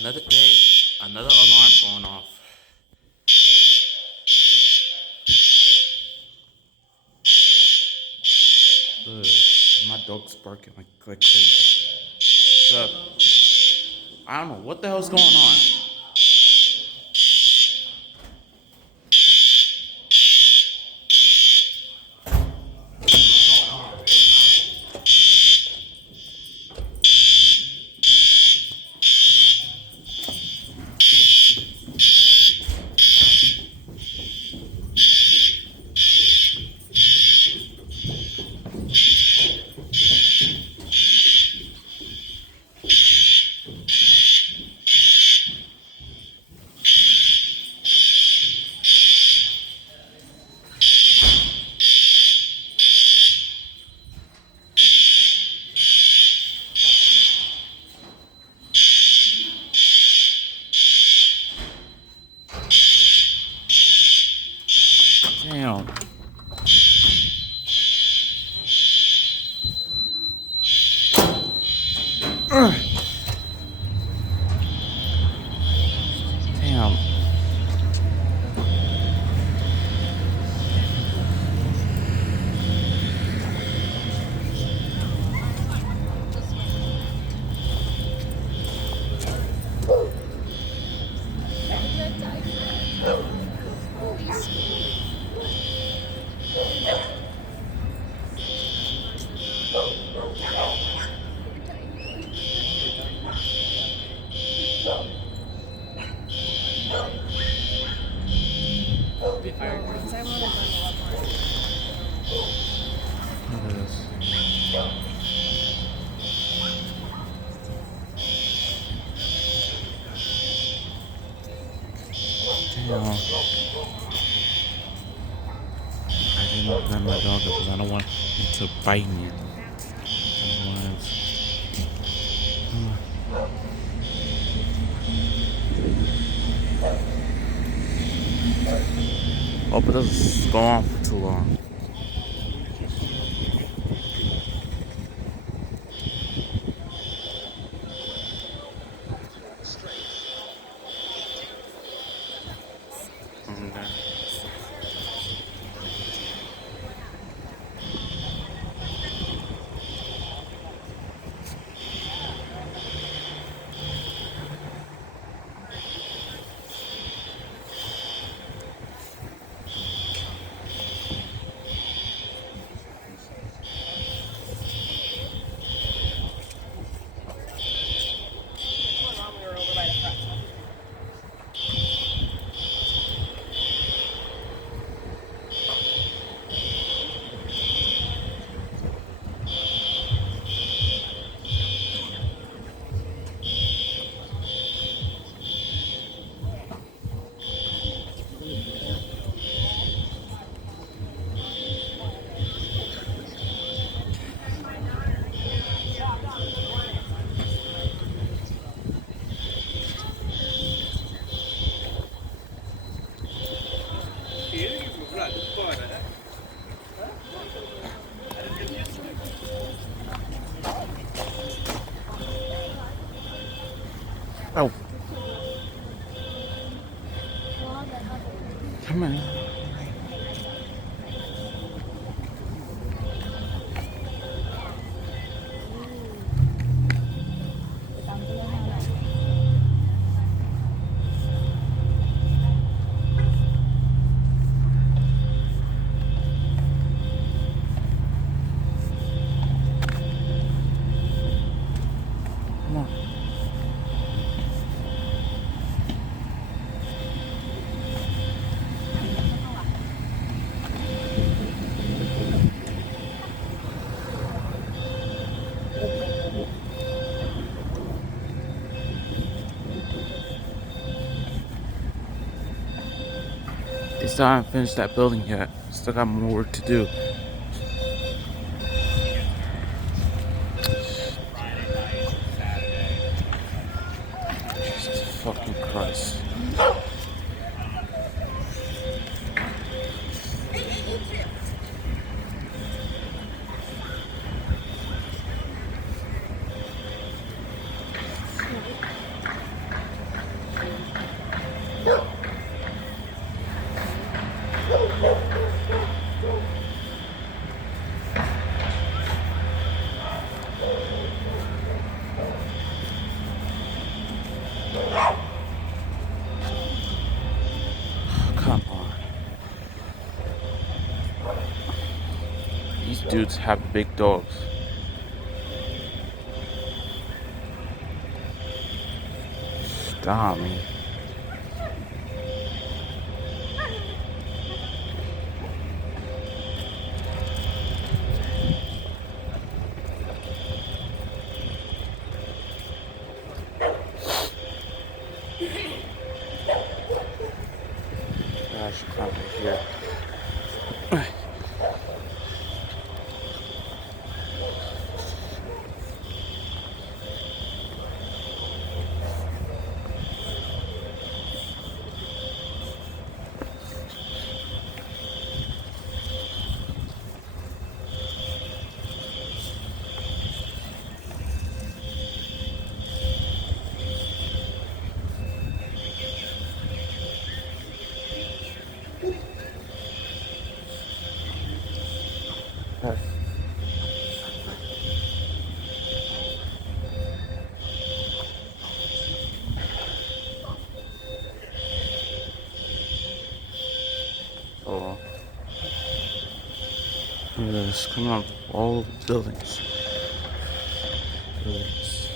Another day, another alarm going off. Ugh, my dog's barking like crazy. What's up? I don't know what the hell's going on. Damn. Ugh. Damn. Look at this. Damn. I didn't let my dog because I don't want it to bite me. Otherwise. Hope it doesn't go on for too long. Okay. Oh. Come on. Come on. They still haven't finished that building yet. Still got more work to do. Jesus fucking Christ. dudes have big dogs. Stop me. Gosh, come right here. Oh, it's coming up all buildings. Buildings.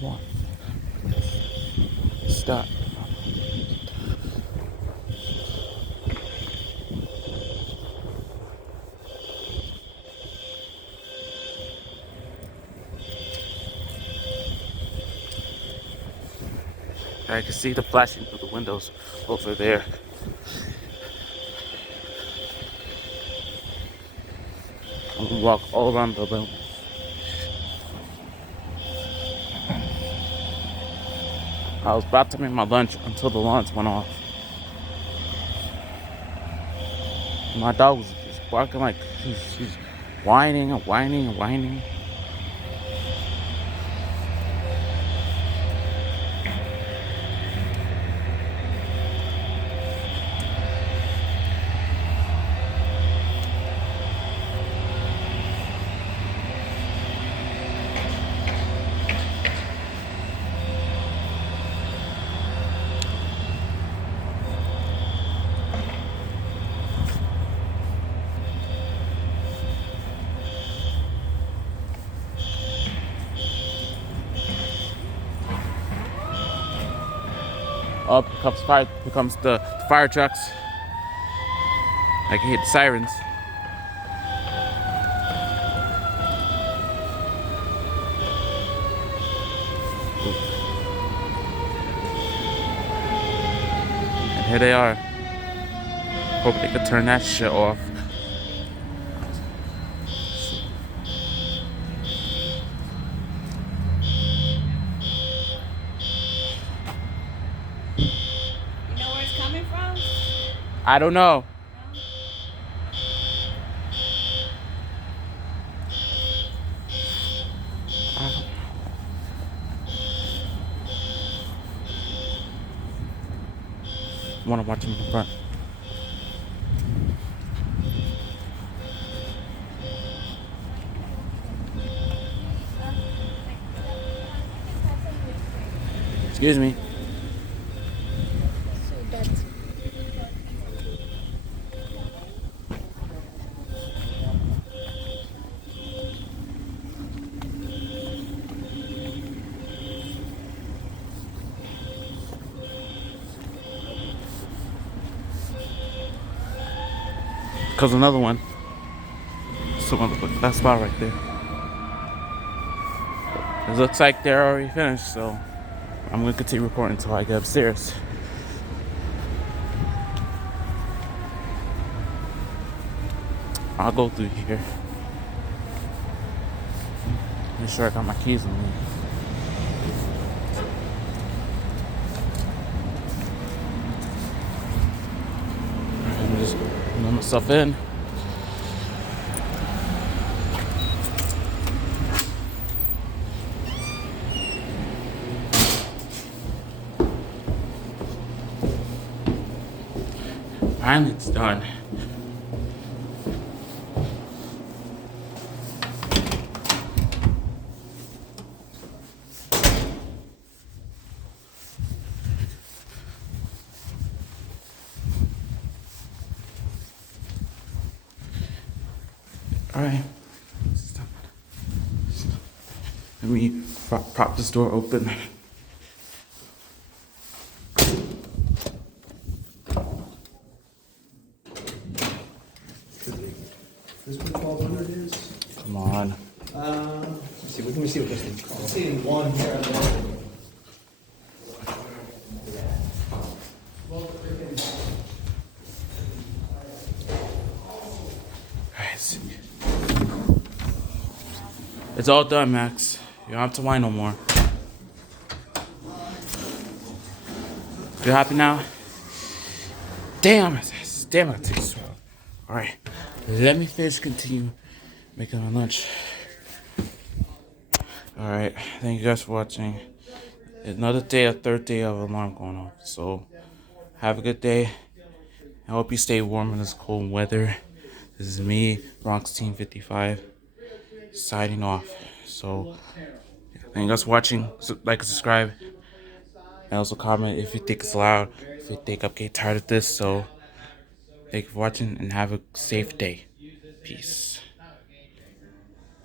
Come on. Stop. I can see the flashing through the windows over there. I'm gonna walk all around the building. I was about to make my lunch until the alarms went off. My dog was just barking like she's whining and whining and whining. Up here comes the fire trucks. I can hear the sirens. And here they are. Hope they could turn that shit off. You know where it's coming from? I don't know. I want to watch them in front. Excuse me. Cause another one. That spot right there. It looks like they're already finished, so I'm gonna continue recording until I get upstairs. I'll go through here. Make sure I got my keys on me. I'm just let myself in. Finally, it's done. All right. Stop. Let me prop this door open. This what 1200 is? Come on. Let's see. Let me see what this thing's called. I'm seeing one here and there. Alright. It's all done, Max. You don't have to whine no more. You happy now? Damn it. Damn it. It takes so long. Alright. Let me continue making my lunch. Alright. Thank you guys for watching. Another day, a third day of alarm going off. So, have a good day. I hope you stay warm in this cold weather. This is me, Bronx Team 55, signing off. So, thank you guys for watching. Like and subscribe. And also comment if you think it's loud. If you think I'm getting tired of this. So, thank you for watching and have a safe day. Peace.